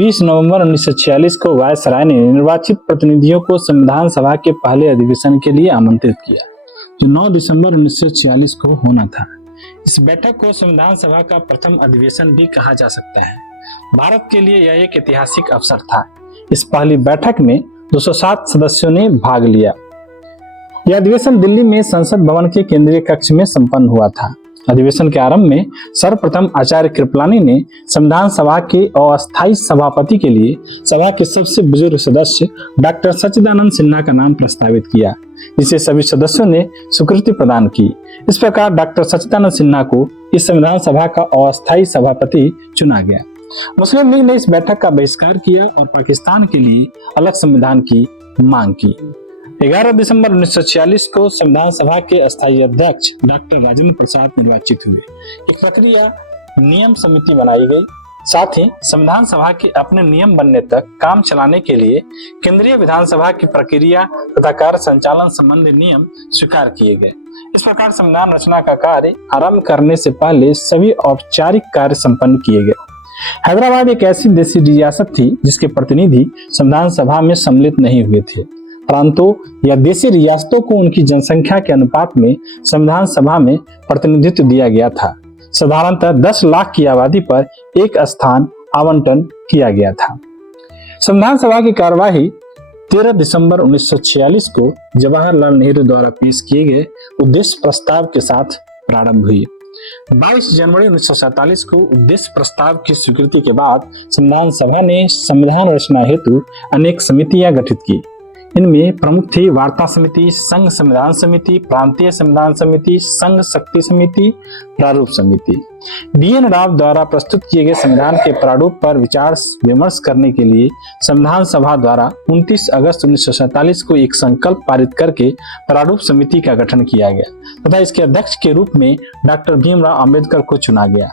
20 नवंबर 1946 को वायसराय ने निर्वाचित प्रतिनिधियों को संविधान सभा के पहले अधिवेशन के लिए आमंत्रित किया, जो 9 दिसंबर 1946 को होना था। इस बैठक को संविधान सभा का प्रथम अधिवेशन भी कहा जा सकता है। भारत के लिए यह एक ऐतिहासिक अवसर था। इस पहली बैठक में 207 सदस्यों ने भाग लिया। यह अधिवेशन दिल्ली में संसद भवन के केंद्रीय कक्ष में संपन्न हुआ था। अधिवेशन के आरंभ में सर्वप्रथम आचार्य कृपलानी ने संविधान सभा के अस्थायी सभापति के लिए सभा के सबसे बुजुर्ग सदस्य डॉक्टर सच्चिदानंद सिन्हा का नाम प्रस्तावित किया, जिसे सभी सदस्यों ने स्वीकृति प्रदान की। इस प्रकार डॉक्टर सच्चिदानंद सिन्हा को इस संविधान सभा का अस्थायी सभापति चुना गया। मुस्लिम लीग ने इस बैठक का बहिष्कार किया और पाकिस्तान के लिए अलग संविधान की मांग की। 11 दिसंबर 1946 को संविधान सभा के अस्थायी अध्यक्ष डॉक्टर राजेंद्र प्रसाद निर्वाचित हुए। एक प्रक्रिया नियम समिति बनाई गई। साथ ही संविधान सभा के अपने नियम बनने तक काम चलाने के लिए केंद्रीय विधानसभा की प्रक्रिया तथा कार्य संचालन संबंधी नियम स्वीकार किए गए। इस प्रकार संविधान रचना का कार्य आरंभ करने से पहले सभी औपचारिक कार्य संपन्न किए गए। हैदराबाद एक ऐसी देशी रियासत थी जिसके प्रतिनिधि संविधान सभा में सम्मिलित नहीं हुए थे, परंतु यह देशी रियासतों को उनकी जनसंख्या के अनुपात में संविधान सभा में प्रतिनिधित्व दिया गया था। साधारणतः 10 लाख की आबादी पर एक स्थान आवंटन किया गया था। संविधान सभा की कार्यवाही 13 दिसंबर 1946 को जवाहरलाल नेहरू द्वारा पेश किए गए उद्देश्य प्रस्ताव के साथ प्रारंभ हुई। 22 जनवरी 1947 को उद्देश्य प्रस्ताव की स्वीकृति के बाद संविधान सभा ने संविधान रचना हेतु अनेक समितियां गठित की। इनमें प्रमुख थी वार्ता समिति, संघ संविधान समिति, प्रांतीय संविधान समिति, संघ शक्ति समिति, प्रारूप समिति। BN राव द्वारा प्रस्तुत किए गए संविधान के प्रारूप पर विचार विमर्श करने के लिए संविधान सभा द्वारा 29 अगस्त 1947 को एक संकल्प पारित करके प्रारूप समिति का गठन किया गया तथा इसके अध्यक्ष के रूप में डॉक्टर भीमराव अंबेडकर को चुना गया।